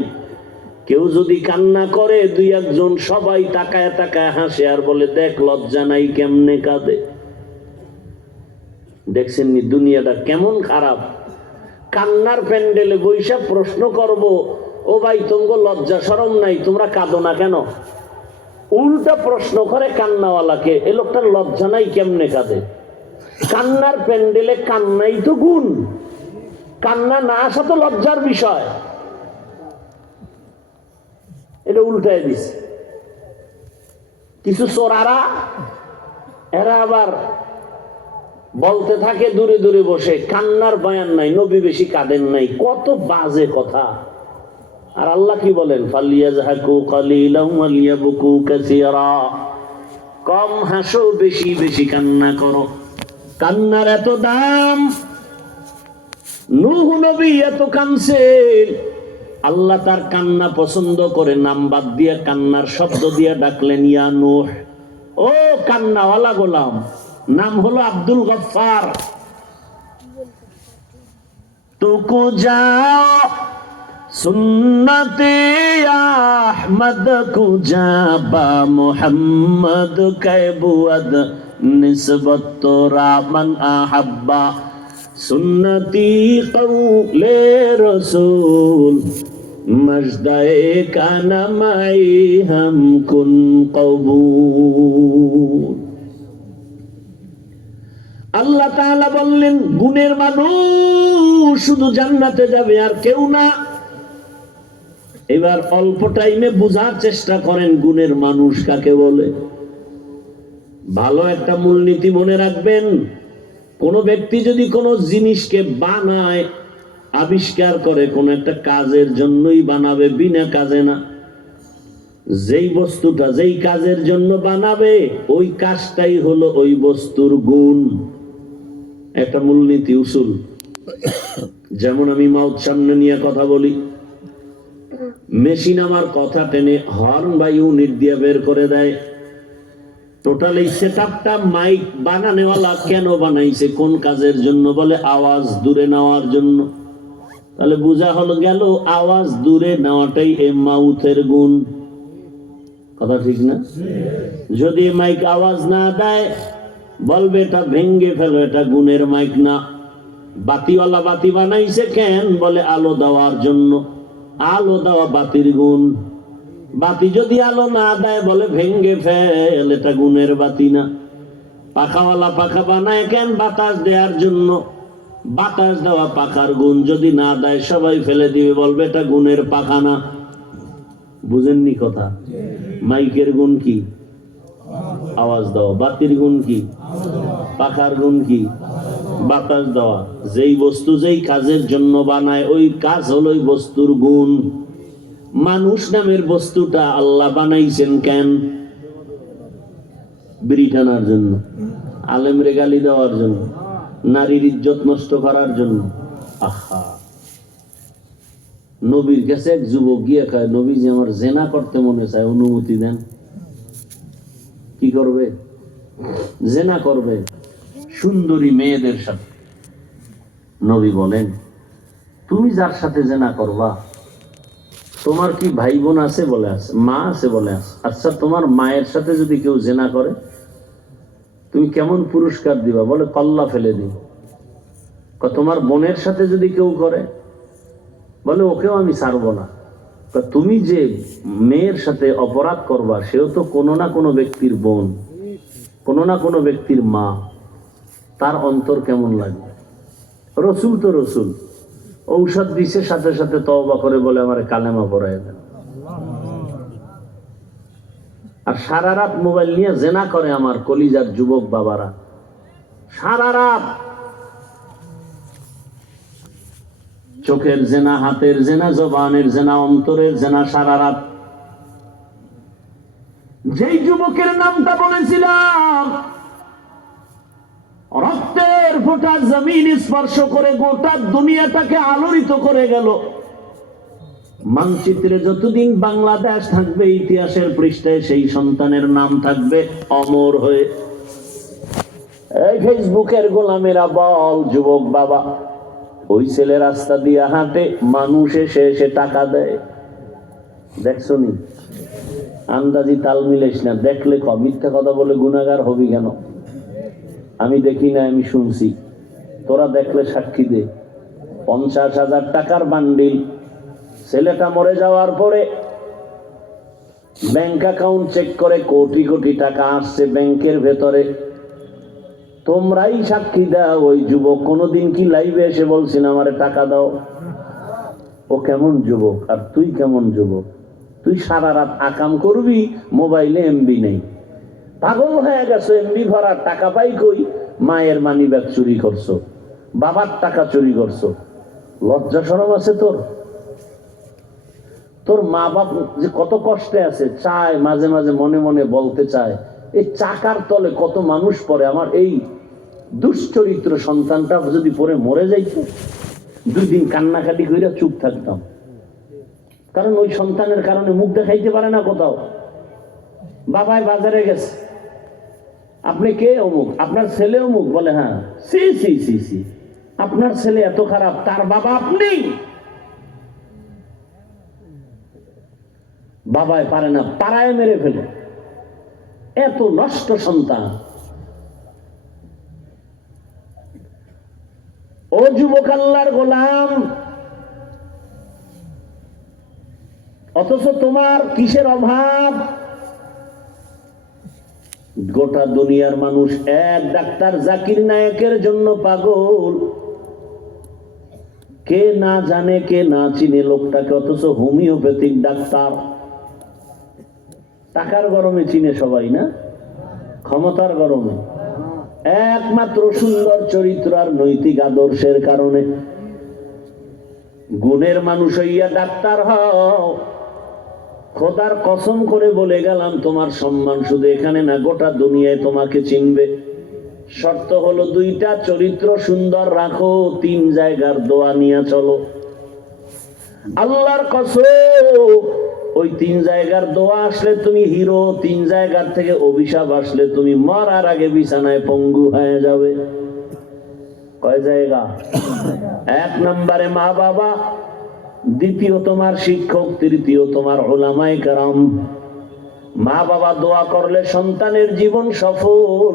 কেউ যদি কান্না করে, দুই একজন সবাই তাকায় তাকায় হাসে আর বলে, দেখ লজ্জা নাই কেমনে কাঁদে। দেখছেন নি দুনিয়াটা কেমন খারাপ? কান্নার প্যান্ডেলে বৈশাখ প্রশ্ন করব, ও ভাই তোমার লজ্জা শরম নাই, তোমরা কাঁদো না কেন? উল্টা প্রশ্ন করে কান্নাওয়ালাকে, এ লোকটার লজ্জা নাই কেমনে কাঁদে? কান্নার প্যান্ডেলে কান্নাই তো গুণ, কান্না না আসা তো লজ্জার বিষয়। এটা উল্টায় দিছে কিছু চোরারা। এরা আবার বলতে থাকে দূরে দূরে বসে, কান্নার বয়ান নাই, নবী বেশি কাঁদেন নাই। কত বাজে কথা। আর আল্লাহ কি বলেন? ফালিয়াজহাকু কালিলাম ওয়ালিয়াবকু কাসীরা। কম হাসো, বেশি বেশি কান্না করো। কান্নার এত দাম। নূহ নবী এত কাঁদছেন, আল্লাহ তার কান্না পছন্দ করে নাম বাদ দিয়ে কান্নার শব্দ দিয়ে ডাকলেন, ইয়া নূহ, ও কান্নাওয়ালা গোলাম। নাম হলো আব্দুল গফফার। তুকু যাও সুন্নতে আহমদ কুজাবা মুহাম্মদ कैबुअद निस्बत तोरा मन अहब्बा सुन्नती कौले रसूल मजदाए काना माई हम कुन कबूल। আল্লাহ তাআলা বললেন, গুণের মানুষ শুধু জান্নাতে যাবে আর কেউ না। এবার অল্প টাইমে বোঝার চেষ্টা করেন গুণের মানুষ কাকে বলে। ভালো একটা মূলনীতি মনে রাখবেন, কোন ব্যক্তি যদি কোনো জিনিসকে বানায়, আবিষ্কার করে, কোন একটা কাজের জন্যই বানাবে, বিনা কাজে না। যেই বস্তুটা যেই কাজের জন্য বানাবে, ওই কাজটাই হলো ওই বস্তুর গুণ। একটা মূলনীতি, উসুল। যেমন আমি মাউথ সামনে নিয়ে কথা বলি, মেশিন আমার কথা টেনে হর্ন বা ইউনিট দিয়ে বের করে দেয়। টোটাল এই সেটআপটা মাইক বানানোওয়ালা কেন বানাইছে, কোন কাজের জন্য? বলে আওয়াজ দূরে নেওয়ার জন্য। তাহলে বোঝা হলো গেল আওয়াজ দূরে নেওয়াটাই এই মাউথের গুণ। কথা ঠিক না? যদি মাইক আওয়াজ না দেয়, বলবে এটা ভেঙ্গে ফেলো, এটা গুণের মাইক না। বাতিওয়ালা বাতি বানাইছে কেন? বলে আলো দেওয়ার জন্য। আলো দেওয়া বাতির গুণ। বাতি যদি আলো না দেয়, বলে ভেঙ্গে ফেল, এটা গুণের বাতি না। পাখাওয়ালা পাখা বানায় কেন? বাতাস দেওয়ার জন্য। বাতাস দেওয়া পাখার গুণ। যদি না দেয়, সবাই ফেলে দিবে, বলবে এটা গুণের পাখা না। বুঝেননি কথা? মাইকের গুণ কি? আওয়াজ দেওয়া। বাতির গুণ কি? পাখার গুণ কি? বাতাস দেওয়া। যেই বস্তু যেই কাজের জন্য বানায়, ওই কাজ হলো ওই বস্তুর গুণ। মানুষ নামের বস্তুটা আল্লাহ বানাইছেন কেন? বিড়ি টানার জন্য, আলেমরে গালি দেওয়ার জন্য, নারীর ইজ্জত নষ্ট করার জন্য। আহা, নবীর কাছে এক যুবক গিয়ে কয়, নবীজি আমার জেনা করতে মনে চায়, অনুমতি দেন। কি করবে? জেনা করবে সুন্দরী মেয়েদের সাথে। নবী বলেন, তুমি যার সাথে জেনা করবা, তোমার কি ভাই বোন আছে? বলে আছে। মা আছে? বলে আছে। আচ্ছা, তোমার মায়ের সাথে যদি কেউ জেনা করে, তুমি কেমন পুরস্কার দিবা? বলে কল্লা ফেলে দিই। তোমার বোনের সাথে যদি কেউ করে, বলে ওকেও আমি ছাড়বো না। তুমি যে মেয়ের সাথে অপরাধ করবা, সেও তো কোনো না কোনো ব্যক্তির বোন, কোনো না কোনো ব্যক্তির মা। তার অন্তর কেমন লাগবে? রসুল তো রসুল, ঔষধ দিছে, সাথে সাথে তওবা করে বলে আমার কালেমা পড়ায় দেন। আর সারা রাত মোবাইল নিয়ে জেনা করে আমার কলিজার যুবক বাবারা। সারা রাত চোখের জেনা, হাতের জেনা, জবানের জেনা, অন্তরের জেনা, সারা রাত। যেই যুবকের নামটা বলেছিলাম, রক্তের ফোঁটা জমিন স্পর্শ করে গোটা দুনিয়াটাকে আলোড়িত করে গেল। মানচিত্রে যতদিন বাংলাদেশ থাকবে, ইতিহাসের পৃষ্ঠায় সেই সন্তানের নাম থাকবে অমর হয়ে। এই ফেসবুকের গোলামেরা বল, যুবক বাবা, ওই ছেলে রাস্তা দিয়ে হাঁটে, মানুষ এসে এসে টাকা দেয়। দেখছো নি? আন্দাজি তাল মিলেস না, দেখলে মিথ্যা কথা বলে গুনাহগার হবি কেন? আমি দেখি না, আমি শুনছি। তোরা দেখলে সাক্ষী দে। 50,000 টাকার বান্ডিল। ছেলেটা মরে যাওয়ার পরে ব্যাংক অ্যাকাউন্ট চেক করে কোটি কোটি টাকা আসছে ব্যাংকের ভেতরে। তোমরাই সাক্ষী দাও, ওই যুবক কোনোদিন কি লাইভে এসে বলছেন আমারে টাকা দাও? ও কেমন যুবক আর তুই কেমন যুবক? তুই সারা রাত আকাম করবি, মোবাইলে এমবি নেই, পাগল হয়ে গেছো, এমবি ভরা, টাকা পাই কই? মায়ের মানি ব্যাগ চুরি করছো, বাবার টাকা চুরি করছো। লজ্জা শরম আছে তোর? তোর মা বাপ যে কত কষ্টে আছে, চায় মাঝে মাঝে মনে মনে বলতে চায়, এই চাকার তলে কত মানুষ পড়ে, আমার এই দুশ্চরিত্র সন্তানটা যদি পরে মরে যাইতো, 2 দিন কান্নাকাটি কইরা চুপ থাকতাম। কারণ ওই সন্তানের কারণে মুখ দেখাইতে পারে না কোথাও। বাবাই বাজারে গেছে, আপনি কে? অমুক। আপনার ছেলে অমুক? বলে হ্যাঁ। সি সি সি সি, আপনার ছেলে এত খারাপ, তার বাবা আপনি? বাবাই পারে না, পাড়ায় মেরে ফেলে। এত নষ্ট সন্তান। ও যুবক আল্লাহর গোলাম, অথচ তোমার কিসের অভাব? গোটা দুনিয়ার মানুষ এক ডাক্তার জাকির নায়েকের জন্য পাগল। কে না জানে, কে না চিনে লোকটাকে, অথচ হোমিওপ্যাথিক ডাক্তার। টাকার গরমে চিনে সবাই না, ক্ষমতার গরমে। একমাত্র সুন্দর চরিত্র আর নৈতিক আদর্শের কারণে। গুণের মানুষ হইয়া ডাক্তার হও, খোদার কসম করে বলে গেলাম, তোমার সম্মান শুধু এখানে না, গোটা দুনিয়ায় তোমাকে চিনবে। শর্ত হলো 2টা, চরিত্র সুন্দর রাখো, 3 জায়গার দোয়া নিয়ে চলো। আল্লাহর কসম, ওই 3 জায়গার দোয়া আসলে তুমি হিরো, 3 জায়গার থেকে অভিশাপ আসলে তুমি মরার আগে বিছানায় পঙ্গু হয়ে যাবে। কয় জায়গা? 1 নম্বরে মা বাবা, 2 তোমার শিক্ষক, 3 তোমার উলামায়ে কেরাম। মা বাবা দোয়া করলে সন্তানের জীবন সফল,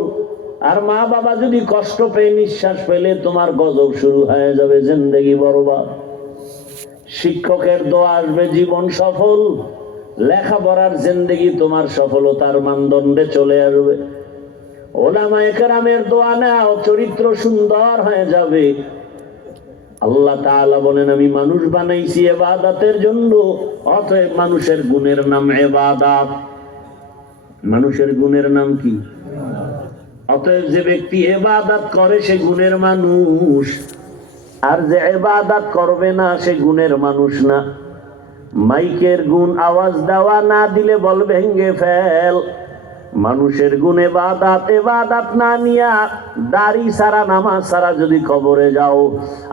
আর মা বাবা যদি কষ্ট পেয়ে, নিঃশ্বাস পেলে তোমার গজব শুরু হয়ে যাবে, জিন্দেগি বরবাদ। শিক্ষকের দোয়া আসবে, জীবন সফল, লেখাপড়ার জিন্দেগি তোমার সফলতার মানদণ্ডে চলে আসবে। উলামায়ে কেরামের দোয়া নাও, চরিত্র সুন্দর হয়ে যাবে। আল্লাহ তাআলা বলেন, আমি মানুষ বানাইছি ইবাদতের জন্য, অতএব মানুষের গুণের নাম ইবাদত। মানুষের গুণের নাম কি? অতএব যে ব্যক্তি ইবাদত করে সে গুণের মানুষ, আর যে ইবাদত করবে না সে গুণের মানুষ না। মাইকের গুণ আওয়াজ দেওয়া, না দিলে বল ভেঙ্গে ফেল। মানুষের গুণ ইবাদত, ইবাদত না নিয়া দাড়ি সারা, নামাজ সারা যদি কবরে যাও,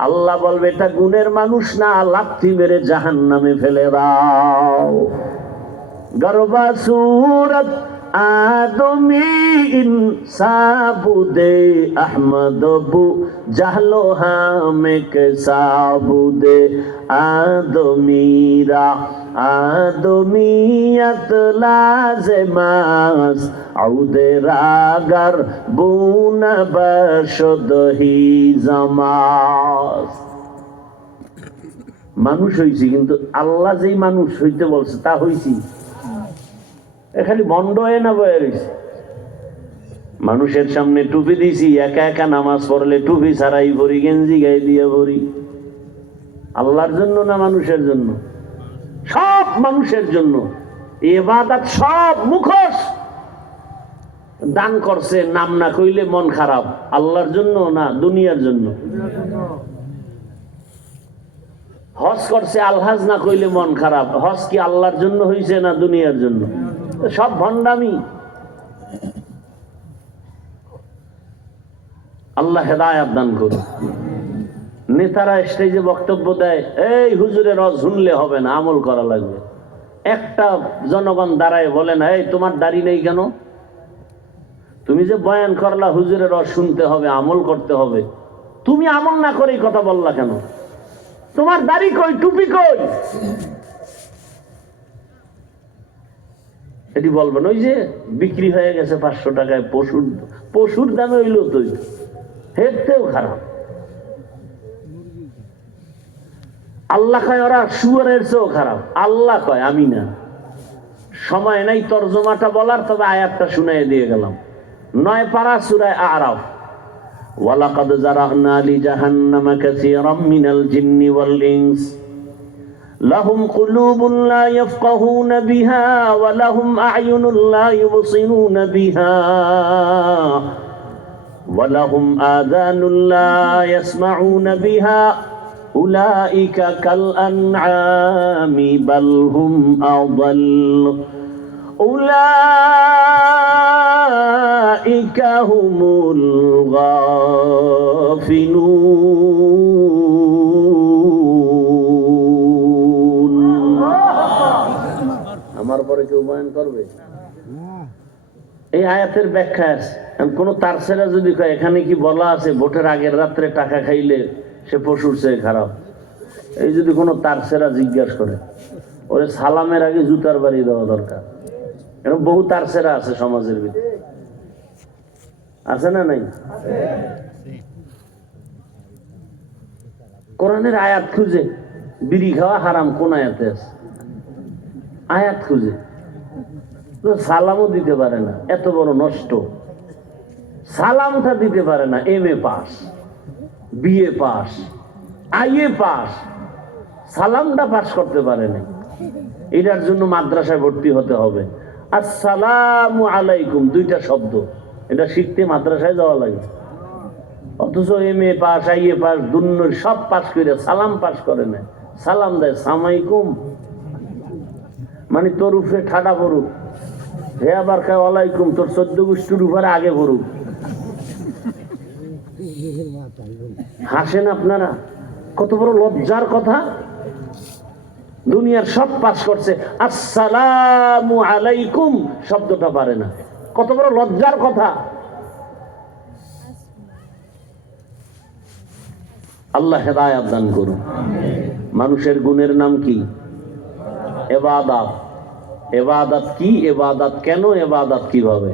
আল্লাহ বলবে এটা গুণের মানুষ না, লাথি মেরে জাহান্নামে ফেলে দাও। গরবা সুরত আদমি ইনসাবুদে আহমদ বু জাহলো হামে কে সাবুদে আদমিরা আদমিয়ত লাজমাস আউদে রাগার বুন বশদহি জামাস। মানুষ হইছি, কিন্তু আল্লাহ যেই মানুষ হইতে বলছে তা হইছি? খালি বন্ধ হয়ে না বয়ে রয়েছে। মানুষের সামনে টুপি দিছি, একা একা নামাজ পড়লে টুপি ছাড়াই পড়ি, গেঞ্জি গায়ে দিয়ে পড়ি। আল্লাহর জন্য না মানুষের জন্য? সব মানুষের জন্য। ইবাদত সব মুখোশ। দান করছে, নাম না কইলে মন খারাপ, আল্লাহর জন্য না দুনিয়ার জন্য? হজ করছে আলহাজ না কইলে মন খারাপ। হজ কি আল্লাহর জন্য হয়েছে না দুনিয়ার জন্য? সব ভণ্ডামি। আল্লাহ হেদায়েত দান করুন। নেতারা স্টেজে বক্তব্য দেয়, এই হুজুরের হজ শুনলে হবে না, আমল করা লাগবে। একটা জনগণ দাঁড়ায় বলে না, এই তোমার দাড়ি নেই কেন? তুমি যে বয়ান করলা হুজুরের হজ শুনতে হবে, আমল করতে হবে, তুমি আমল না করেই কথা বললা কেন? তোমার দাড়ি কই, টুপি কই? এটি বলবেন ওই যে বিক্রি হয়ে গেছে 500 টাকায় পশুর দামে হইল, তো হেরতেও খারাপ। আল্লাহ কয় ওরা শুয়োরের চেয়েও খারাপ। আল্লাহ কয়, আমি না। সময় নাই তর্জমাটা বলার, তবে আয়াতটা শুনাই দিয়ে গেলাম। 9 পারা সূরা আরাফ। ওয়ালাকাদ জারানা লিজাহান্নামা কাসীরাম মিনাল জিন্নি ওয়াল ইনস লাহুম কুলুবুন লা ইয়াফকাহুনা বিহা ওয়া লাহুম আ'য়ুনুন লা ইউবসিরুনা বিহা ওয়া লাহুম আযানুন লা ইয়াসমাউনা বিহা উলাইকা কাল আনআমি বাল হুম আযাল উলাইকা হুমুল গাফিলুন। আমার পরে কেউ বয়ান করবে? এই আয়াতের ব্যাখ্যা আছে। কোন তারসেরা যদি কয় এখানে কি বলা আছে ভোটের আগের রাত্রে টাকা খাইলে সে পশুর চেয়ে খারাপ, এই যদি কোনো তারসেরা জিজ্ঞাসা করে, ওরে সালামের আগে জুতার বাড়ি দেওয়া দরকার। এরকম বহু তারসেরা আছে সমাজের ভিতরে, আছে না নাই? কোরআনের আয়াত খুঁজে বিড়ি খাওয়া হারাম কোন আয়াতে আছে? আয়াত খুঁজে সালামও দিতে পারে না, এত বড় নষ্ট। সালামটা দিতে পারে না, MA pass, BA pass, IA pass, সালামটা পাস করতে পারে না। এটার জন্য মাদ্রাসায় ভর্তি হতে হবে। আসসালামু আলাইকুম 2টা শব্দ, এটা শিখতে মাদ্রাসায় যাওয়া লাগে। অথচ MA পাস, IA পাস, দুন্নর সব পাস করে সালাম পাস করে না। সালাম দেয় সামাইকুম, মানে তোর উপরে ঠাডা পড়ুক, হে আবার খায় ওয়ালাইকুম, তোর 14 গোষ্ঠীর উপরে আগে পড়ুক। হাসেন আপনারা, কত বড় লজ্জার কথা। দুনিয়ার সব পাস করছে, আসসালামু আলাইকুম শব্দটা পারে না, কত বড় লজ্জার কথা। আল্লাহ হেদায়েত দান করুন। মানুষের গুণের নাম কি? ইবাদত। ইবাদত কি? ইবাদত কেন? ইবাদত কিভাবে?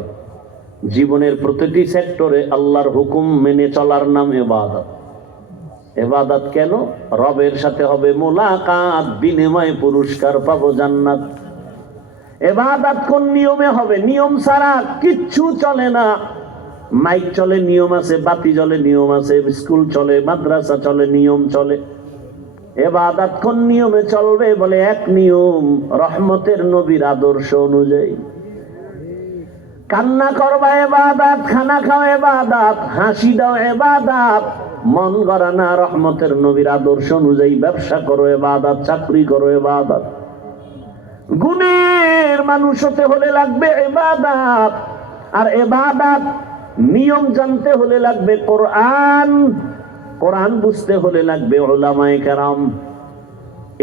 জীবনের প্রতিটি সেক্টরে আল্লাহর হুকুম মেনে চলার নাম ইবাদত। ইবাদত কেন? রবের সাথে হবে মুলাকাত, বিনিময়ে পুরস্কার পাবো জান্নাত। ইবাদত কোন নিয়মে হবে? নিয়ম ছাড়া কিচ্ছু চলে না। মাইক চলে, নিয়ম আছে। বাতি জ্বলে, নিয়ম আছে। স্কুল চলে, মাদ্রাসা চলে, নিয়ম চলে। ইবাদত কোন নিয়মে চলবে? বলে এক নিয়ম, রহমতের নবীর আদর্শ অনুযায়ী। কান্না করবা ইবাদত, খানা খাও ইবাদত, হাসি দাও ইবাদত, মন গড়া না রহমতের নবীর আদর্শ অনুযায়ী ব্যবসা করো ইবাদত, চাকরি করো ইবাদত। গুণের মানুষ হতে হলে লাগবে ইবাদত, আর ইবাদত নিয়ম জানতে হলে লাগবে কোরআন, কোরআন বুঝতে হলে লাগবে উলামায়ে কেরাম।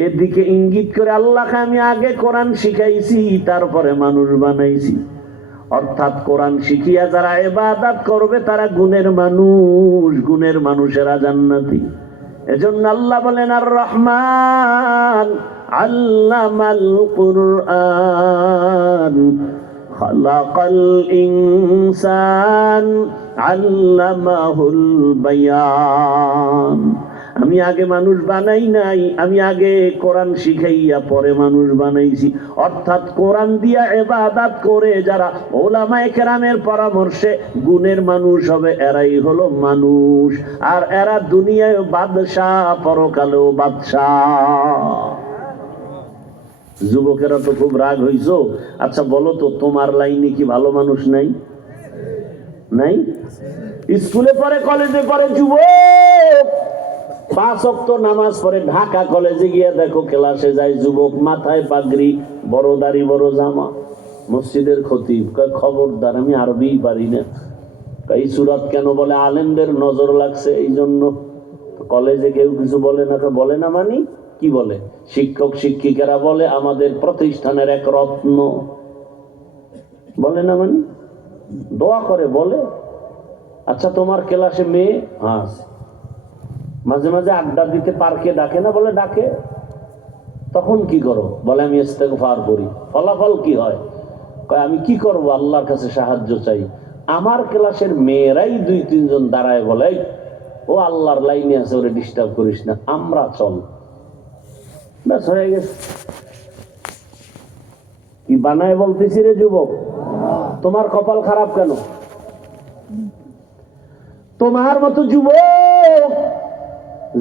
এদিকে ইঙ্গিত করে আল্লাহকে আমি আগে কোরআন শিখাইছি, তারপরে মানুষ বানাইছি। অর্থাৎ কোরআন শিখিয়া যারা ইবাদত করবে তারা গুণের মানুষ, গুণের মানুষেরা জান্নাতি। এজন্য আল্লাহ বলেন আর রহমান আল্লামাল কুরআন খালাকাল ইনসান আল্লামাহুল বায়ান। আমি আগে মানুষ বানাই নাই, আমি আগে কোরআন শিখাইয়া পরে মানুষ বানাইছি। অর্থাৎ কোরআন দিয়া ইবাদত করে যারা উলামায়ে কেরামের পরামর্শে গুণের মানুষ হবে, এরাই হলো মানুষ। আর এরা দুনিয়ায় বাদশাহ, পরকালেও বাদশাহ। যুবকেরা তো খুব রাগ হইছো। আচ্ছা বলো তো, তোমার লাইনে কি ভালো মানুষ নাই? নাই? স্কুলে পড়ে, কলেজে পড়ে যুবক, 5 ওয়াক্ত নামাজ পড়ে ঢাকা কলেজে গিয়ে দেখো ক্লাসে যায় যুবক, মাথায় পাগড়ি, বড় দাড়ি, বড় জামা, মসজিদের খতিব। খবরদার, আমি আরবি পারি না। এই সুরাত কেন বলে? আলেমদের নজর লাগছে এই জন্য। কলেজে কেউ কিছু বলে না, বলে না মানি কি বলে? শিক্ষক শিক্ষিকারা বলে আমাদের প্রতিষ্ঠানের এক রত্ন, বলে না মানি দোয়া করে বলে। আচ্ছা, তোমার ক্লাসে মেয়ে? হ্যাঁ। মাঝে মাঝে আড্ডা দিতে পার্কে ডাকে না? বলে ডাকে। তখন কি করো? বলে আমি ইস্তেগফার করি। ফলাফল কি হয়? কয় আমি কি করব, আল্লাহর কাছে সাহায্য চাই। আমার ক্লাসের মেয়েরাই 2-3 জন দাঁড়ায় বলে, ও আল্লাহর লাইনে আছে, ওরে ডিস্টার্ব করিস না, আমরা চল। ব্যাস, হয়ে গেছে। কি বানায় বলতেছি রে যুবক? তোমার কপাল খারাপ কেন? তোমার মতো যুবক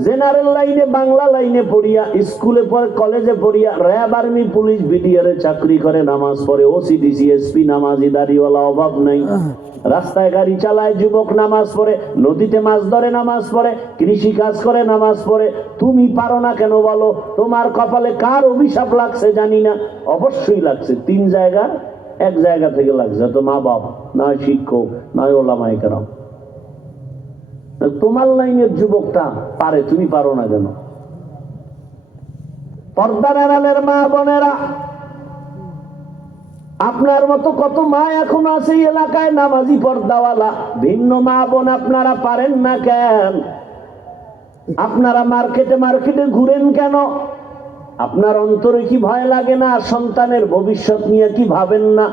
জেনারেল লাইনে, বাংলা লাইনে পড়িয়া, স্কুলে পড়ে, কলেজে পড়িয়া, র্যাব, আর্মি, পুলিশ, বিডিআর এ চাকরি করে, নামাজ পড়ে, ওসিডিসি, এসপি, নামাজি, দাড়িওয়ালা, অভাব নাই। রাস্তায় গাড়ি চালায় যুবক, নামাজ পড়ে, নদীতে মাছ ধরে, নামাজ পড়ে, কৃষি কাজ করে, নামাজ পড়ে। তুমি পারো না কেন বলো? তোমার কপালে কার অভিশাপ লাগছে জানি না, অবশ্যই লাগছে। 3 জায়গার এক জায়গা থেকে লাগছে, তো মা বাপ, নয় শিক্ষক, নয় ওলামায়ে কেরাম। তোমার লাইনের যুবকটা পারে, তুমি পারো না কেন? পর্দার আড়ালের মা বোনেরা, আপনার মতো কত মা এখন আছে এই এলাকায়, নামাজি, পর্দাওয়ালা। ভিন্ন মা বোন আপনারা পারেন না কেন? আপনারা মার্কেটে মার্কেটে ঘুরেন কেন? আপনার অন্তরে কি ভয় লাগে না? সন্তানের ভবিষ্যৎ নিয়ে কি ভাবেন না?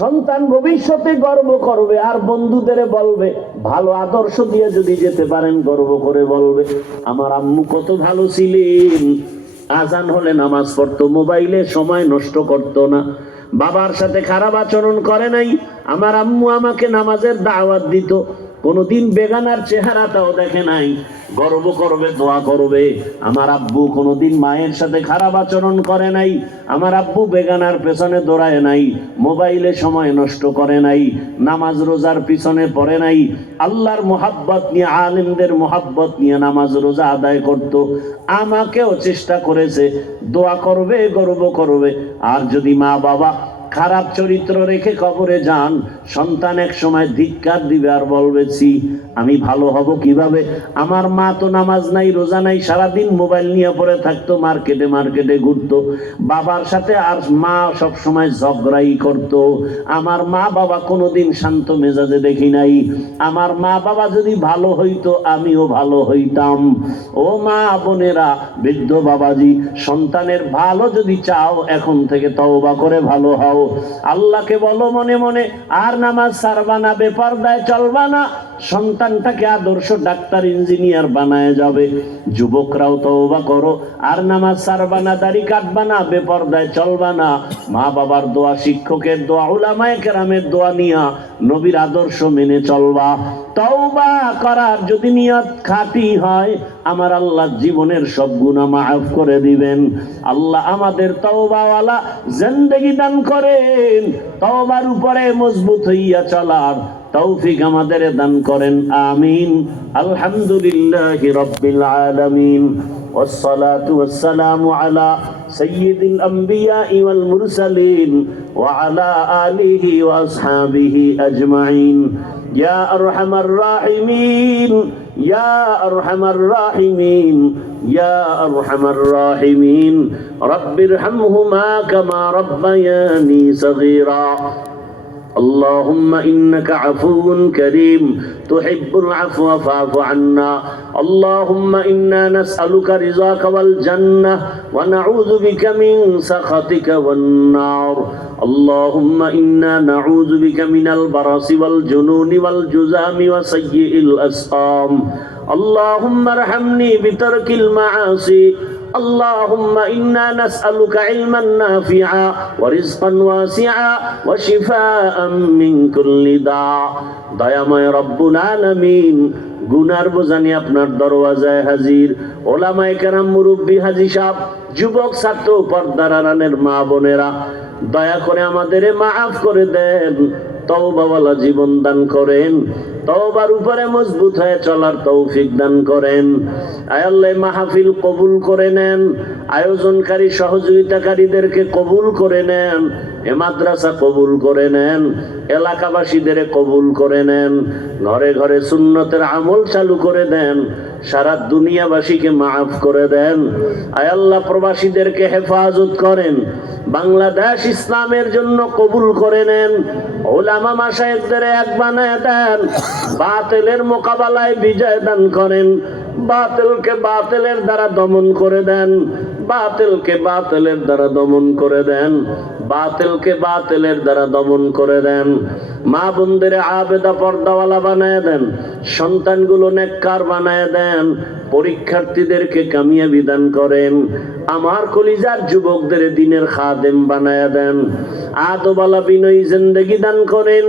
সন্তান ভবিষ্যতে গর্ব করবে, আর বন্ধুদের বলবে, ভালো আদর্শ দিয়ে যদি যেতে পারেন গর্ব করে বলবে, আমার আম্মু কত ভালো ছিলেন, আজান হলে নামাজ পড়তো, মোবাইলে সময় নষ্ট করতো না, বাবার সাথে খারাপ আচরণ করে নাই, আমার আম্মু আমাকে নামাজের দাওয়াত দিত, কোনদিন বেগানার চেহারাটাও দেখে নাই। গর্ব করবে, দোয়া করবে, আমার আব্বু কোনদিন মায়ের সাথে খারাপ আচরণ করে নাই, আমার আব্বু বেগানার পেছনে দৌড়ায় নাই, মোবাইলে সময় নষ্ট করে নাই, নামাজ রোজার পিছনে পড়ে নাই, আল্লাহর মোহাব্বত নিয়ে, আলেমদের মোহাব্বত নিয়ে নামাজ রোজা আদায় করত। আমাকেও চেষ্টা করেছে, দোয়া করবে, গর্ব করবে। আর যদি মা বাবা খারাপ চরিত্র রেখে কবরে যান, সন্তান এক সময় ধিক্কার দিবে আর বলবে, ছি, আমি ভালো হব কিভাবে? আমার মা তো নামাজ নাই, রোজা নাই, সারাদিন মোবাইল নিয়ে পড়ে থাকতো, মার্কেটে মার্কেটে ঘুরতো, বাবার সাথে আর মা সব সময় ঝগড়াই করতো। আমার মা বাবা কোনোদিন শান্ত মেজাজে দেখি নাই। আমার মা বাবা যদি ভালো হইতো, আমিও ভালো হইতাম। ও মা বোনেরা, বৃদ্ধ বাবাজি, সন্তানের ভালো যদি চাও, এখন থেকে তওবা করে ভালো হও। আল্লাহকে বলো মনে মনে, আর নামাজ ছাড়বা না, বেপরদায় চলবা না, সন্তানটাকে আদর্শ ডাক্তার, ইঞ্জিনিয়ার বানায় যাবে। যুবকরাও তওবা করো, আর নামাজ ছাড়বা না, দাড়ি কাটবা না, বেপরদায় চলবা না। মা বাবার দোয়া, শিক্ষকের দোয়া, উলামায়ে কেরামের দোয়া নিয়া নবীর আদর্শ মেনে চলবা। তওবা করার যদি নিয়ত খাঁটি হয়, আমার আল্লাহ জীবনের সব গুনাহ মাফ করে দিবেন। আল্লাহ আমাদের তওবাওয়ালা জিন্দেগি দান করেন, তওবার উপরে মজবুত হইয়া চলার তৌফিক আমাদের দান করেন, আমিন। আলহামদুলিল্লাহি রাব্বিল আলামিন, ওয়াসসালাতু ওয়াসসালামু আলা সাইয়্যিদিল আমবিয়াই ওয়াল মুরসালিন ওয়া আলা আলিহি ওয়া আসহাবিহি আজমাইন। ইয়া আরহামার রাহিমিন, ইয়া আরহামার রাহিমিন, ইয়া আরহামার রাহিমিন, রাব্বিরহামহুমা কামা রাব্বায়ানি সগীরা। اللهم إنك عفو كريم تحب العفو فاعف عنا. اللهم إنا نسألك رضاك والجنة ونعوذ بك من سخطك والنار. اللهم إنا نعوذ بك من البرص والجنون والجذام وسيء الأسقام. اللهم ارحمني بترك المعاصي. اللهم إنا نسألك علما نافعا ورزقا واسعا وشفاء من كل داء. দয়াময় রব্বুল আলামিন, গুনার বোঝানি আপনার দরওয়াজায় হাজির। ওলামায়ে কেরাম, মুরব্বী, হাজী সাহেব, যুবক, ছাত্র, পর্দার আড়ালের মা বোনেরা, দয়া করে আমাদের মাফ করে দেন। তওবাওয়ালা জীবন দান করেন, তওবার উপরে মজবুত হয়ে চলার তৌফিক দান করেন। আয় আল্লাহ মাহফিল কবুল করে নেন, আয়োজনকারী সহযোগিতাকারীদেরকে কবুল করে নেন, এ মাদ্রাসা কবুল করে নেন, এলাকাবাসীদের কবুল করে নেন, ঘরে ঘরে সুন্নতের আমল চালু করে দেন, সারা দুনিয়াবাসীকে মাফ করে দেন। আয় আল্লাহ প্রবাসীদেরকে হেফাজত করেন, বাংলাদেশ ইসলামের জন্য কবুল করে নেন, উলামা মাশায়েখদের এক বানায় দেন, বাতিলের মোকাবেলায় বিজয় দান করেন, বাতিলকে বাতিলের দ্বারা দমন করে দেন, বাতিলকে বাতিলের দ্বারা দমন করে দেন, বাতিলকে বাতিলের দ্বারা দমন করে দেন। মা বোনদের আবেদা পর্দাওয়ালা বানায় দেন, সন্তানগুলো নেককার বানায় দেন, পরীক্ষার্থীদেরকে কামিয়াবি দান করেন, আমার কলিজার যুবকদের দ্বীনের খাদেম বানায় দেন, আদবালা বিনয়ী জিন্দেগি দান করেন।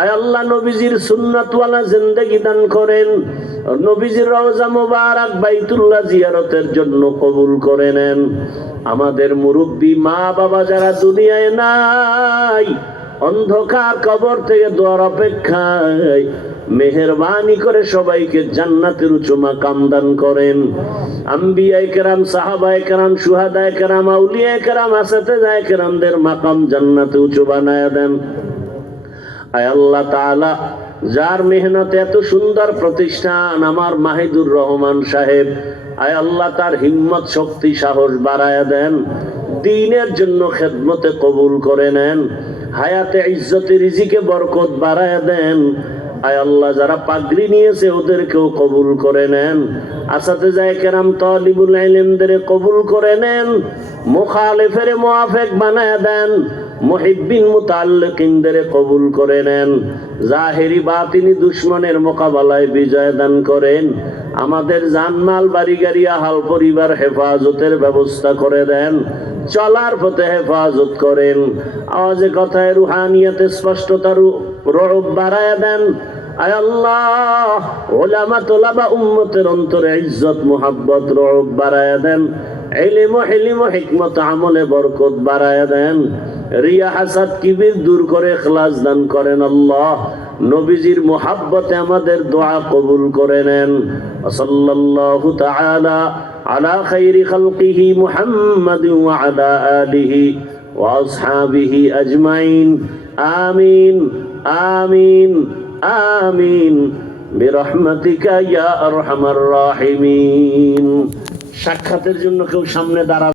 আয় আল্লাহ নবীজির সুন্নাতওয়ালা জিন্দেগি দান করেন, নবীজির রওজা মুবারক বাইতুল্লাহ জিয়ারতের জন্য কবুল করে নেন। আমাদের মুরব্বী মা বাবা যারা দুনিয়ায় নাই, অন্ধকার কবর থেকে দোয়ার অপেক্ষায়, মেহেরবানি করে সবাইকে জান্নাতের উঁচু মাকাম দান করেন। আম্বিয়ায়ে কেরাম, সাহাবায়ে কেরাম, শুহাদায়ে কেরাম, আউলিয়ায়ে কেরাম, আসাতেজায়ে কেরামদের মাকাম জান্নাতে উঁচু বানায়া দেন। আয় আল্লাহ তাআলা যার মেহনতে এত সুন্দর প্রতিষ্ঠান আমার মাহিদুর রহমান সাহেব, আয় আল্লাহ তার হিম্মত শক্তি সাহস বাড়ায়া দেন, দ্বীনের জন্য খেদমতে কবুল করে নেন, হায়াতে ইজ্জতে রিজিকে বরকত বাড়ায়া দেন। আয় আল্লাহ যারা পাগড়ি নিয়েছে ওদেরকেও কবুল করে নেন, আসাতেজায়ে কেরাম তালিবুল ইলমদের কবুল করে নেন, মুখালিফের মুআফিক বানায়া দেন, মুহিব্বিন মুতাআল্লিকিনদের কবুল করে নেন, জাহেরি বাতিনি দুশমনের মোকাবেলায় বিজয় দান করেন, আমাদের জানমাল বাড়ি গাড়ি আহাল পরিবার হেফাজতের ব্যবস্থা করে দেন, চলার পথে হেফাজত করেন, আওয়াজে কথায় রুহানিয়াতে স্পষ্টতার রূপ বাড়ায়া দেন। আয় আল্লাহ উলামা তোলাবা উম্মতের অন্তরে ইজ্জত মুহাব্বত রূপ বাড়ায়া দেন, ইলম ও হিলম ও হিকমত আমলে বরকত বাড়ায়া দেন, রিয়া হাসাদ কিবির দূর করে ইখলাস দান করেন। আল্লাহ নবীজির মুহাব্বতে আমাদের দোয়া কবুল করে নেন। সাল্লাল্লাহু তাআলা আলা খাইরি খালকিহি মুহাম্মাদিন ওয়া আলা আলিহি ওয়া আসহাবিহি আজমাইন। আমিন আমিন আমিন বিরহমাতিকা ইয়া আরহামার রাহিমিন। সাক্ষাতের জন্য কেউ সামনে দাঁড়াবে?